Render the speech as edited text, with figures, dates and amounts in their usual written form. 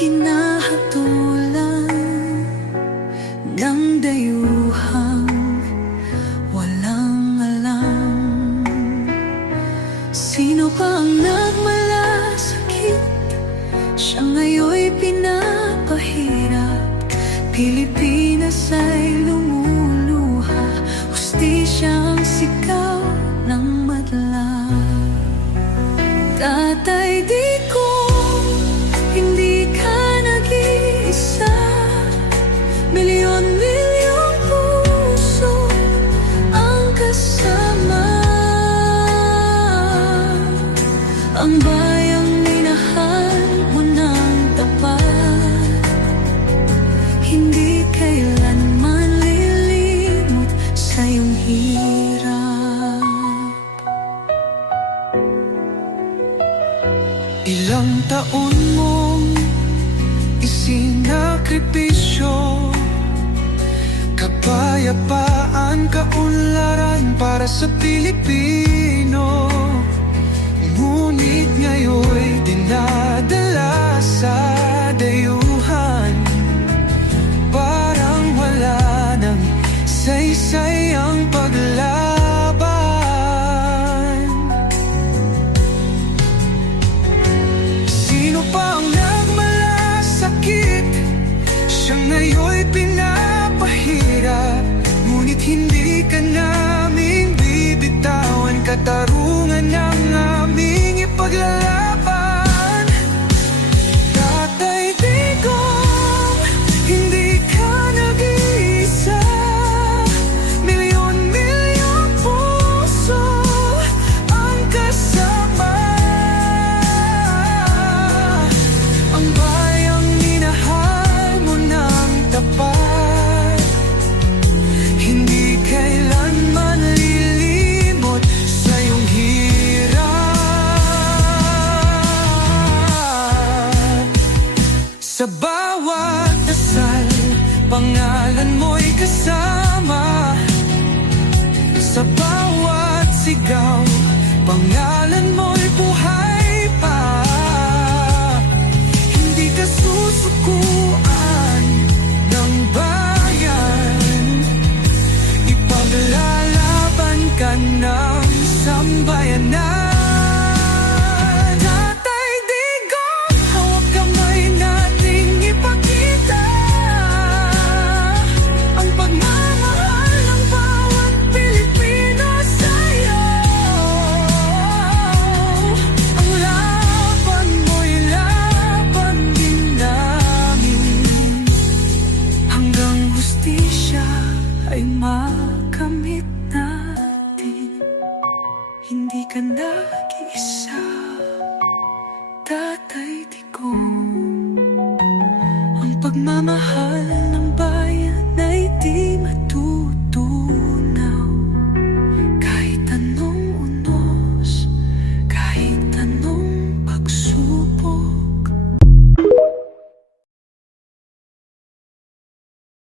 hinahatulan ng dayuhang walang alam. Sino pa ang nagmalasakit? Siya ngayon'y pinapahirap. Pilipinas ay lumuluha, hustisyang sigaw ng madla. Tatay Digong, hindi ka nag-iisa. Milyon-milyong puso ang kasama. Ang bayang minahal mo ng tapat, hindi kailanman lilimot sa iyong hirap. Ilang taon mong isinakripisyo, kapayapaan, kaunlaran para sa Pilipino. Ngunit ngayon'y dinadala sa dayuhan, parang wala nang saysay ang paglaban. Sino pa ang nagmalasakit? Siya ngayon'y pinapahirap. Ngunit hindi ka namin bibitawan, katarungan ng aming ipaglalaban. Tatay Digong, hindi ka nag-iisa. Milyon-milyong puso ang kasama. Ang bayang minahal mo ng tapat, hindi kailanman lilimot sa iyong hirap. Sa bawat dasal, pangalan mo'y kasama. Sa bawat sigaw, pangalan mo'y buhay pa. Hindi ka susukuan ng bayan, ipaglalaban ka ng sambayanan. Tatay Digong, hawak kamay nating ipakita ang pagmamahal ng bawat Pilipino sa'yo. Ang laban mo'y laban din namin, hanggang hustisya ay makamit natin. Hindi ka nag-iisa, Tatay Digong. Ang pagmamahal